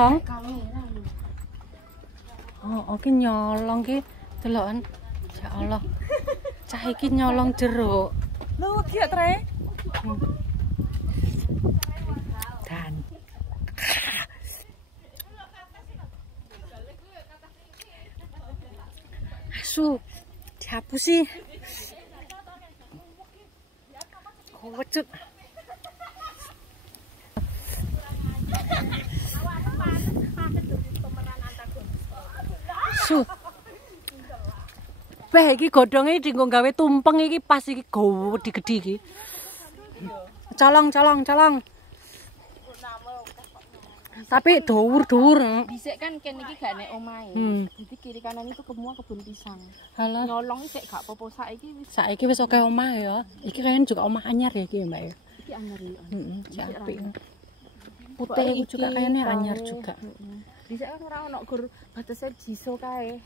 nyolong. Oh, oke nyolong ki deloken. Ya Allah. Cah iki nyolong jeruk. Lho, iki ya tre. Dan asu dihapus sih. Kocok. Su. Beh iki godhonge dienggo gawe tumpeng iki pas iki gedhi iki. Colong. Tapi dhuwur-dhuwur. Dhisik kan kene iki gak nek omahe. Jadi kiri kanan itu semua kebun pisang. Halah. Nyolong sik gak apa-apa Saiki wis akeh omah ya. Iki kayaknya juga omah anyar ya iki, Mbak ya. Iki anyar ya. Heeh, apik. Putih juga kayaknya anyar juga. Dhisik kan ora ono gur batese jiso kae.